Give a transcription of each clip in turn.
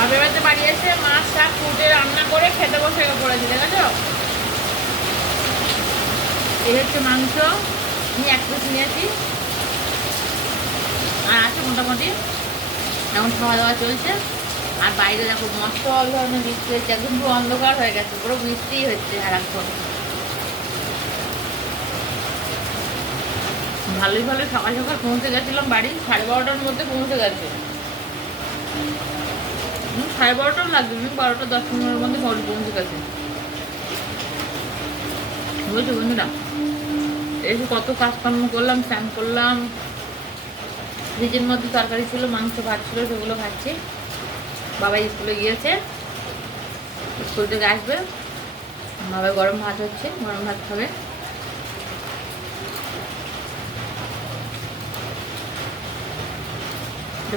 বাপের বাড়িতে বাড়ি এসে মাছ শাক ফুটে রান্না করে খেতে বসে পড়েছি, দেখেছো? এই হচ্ছে মাংস, আমি 1 পিস নিয়েছি আর আছে মোটামুটি। এখন খাওয়া দাওয়া চলছে। আর বাইরে দেখো মস্ত অল ধরনের বৃষ্টি হচ্ছে, একদম পুরো অন্ধকার হয়ে গেছে, পুরো বৃষ্টিই হচ্ছে আর এখন। ভালোই ভালোই সকাল সকাল পৌঁছে গেছিলাম বাড়ি, 12:30টার মধ্যে পৌঁছে গেছে। 12:30টাও লাগবে, 12:10-15-এর মধ্যে পৌঁছে গেছে। বুঝছো বন্ধুরা, এসে কত কাজকর্ম করলাম, স্নান করলাম, ফ্রিজের মধ্যে তরকারি ছিল, মাংস ভাত ছিল, সেগুলো খাচ্ছি। বাবা স্কুলে গিয়েছে, স্কুল থেকে আসবে, বাবা গরম ভাত হচ্ছে, গরম ভাত খাবে।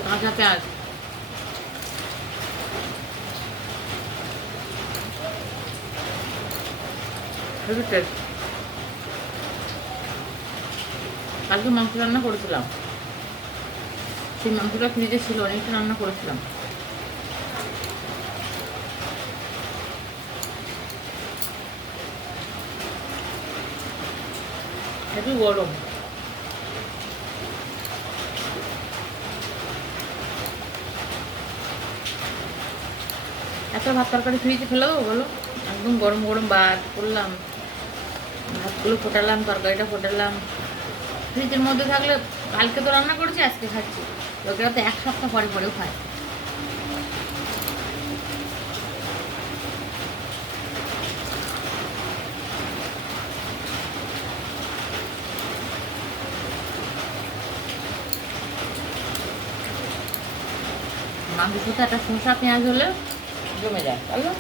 কাঁচা পেঁয়াজ, কালকে মাংস রান্না করেছিলাম, সেই মাংসটা ফ্রিজে ছিল, অনেকটা রান্না করেছিলাম। একটু গরম, এত ভাত তরকারি ফ্রিজে ফেলে দেবো বলো? একদম গরম গরম ভাত করলাম, ভাতগুলো ফোটালাম, তরকারিটা ফোটালাম। ফ্রিজের মধ্যে থাকলে, কালকে তো রান্না করেছি, আজকে খাচ্ছি, লোকেরা তো 1 সপ্তাহ পরে পরেও খায়। মাংসতে একটা শসা পেঁয়াজ হলে জমে যায়, তাহলে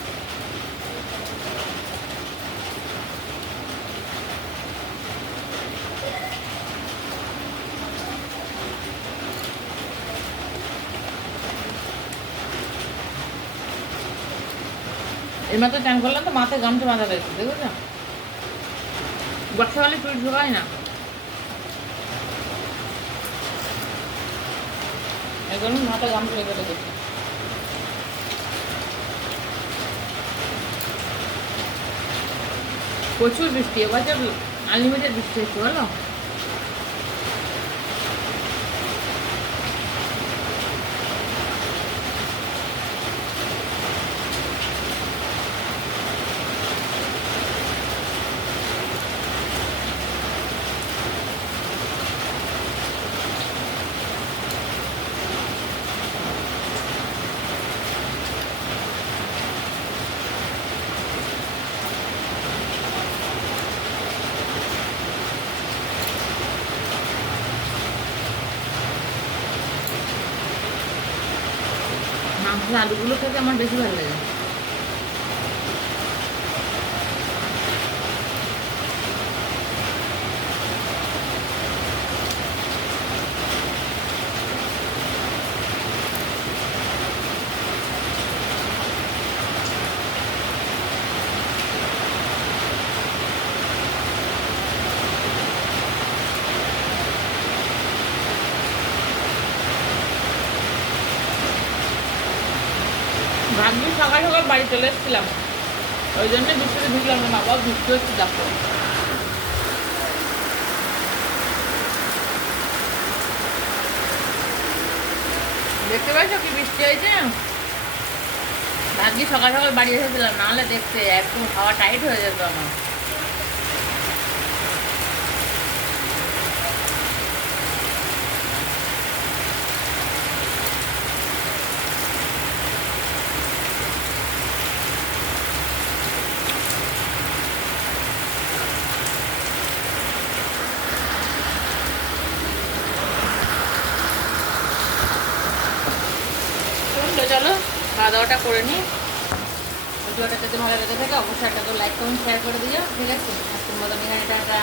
এর মাত্র চান করলাম তো মাথায় গামছা বাঁধা রয়েছে, দেখো, বর্ষাকালে চুল ঢোকায় না, এই জন্য মাথায় গামছা লেগে রেখেছি। প্রচুর বৃষ্টি, এবছর আনলিমিটেড বৃষ্টি হচ্ছে বলো। মাংসের আলুগুলো খেতে আমার বেশি ভালো লাগে। ভাগ্যি সকাল সকাল বাড়ি চলে এসেছিলাম, ওই জন্য বৃষ্টিতে ঢুকলাম না, বাবা বৃষ্টি হচ্ছে দেখো। দেখতে পাইছো কি বৃষ্টি হয়েছে? ভাগ্যি সকাল সকাল বাড়ি এসেছিলাম, নাহলে দেখতে একদম হাওয়া টাইট হয়ে যেত আমার। চলো খাওয়া দাওয়াটা করে নিই। ভিডিওটা যদি ভালো লেগে থাকে অবশ্যই একটা তো লাইক কমেন্ট শেয়ার করে দিও, ঠিক আছে? আজকের মতো এখানে টাটা।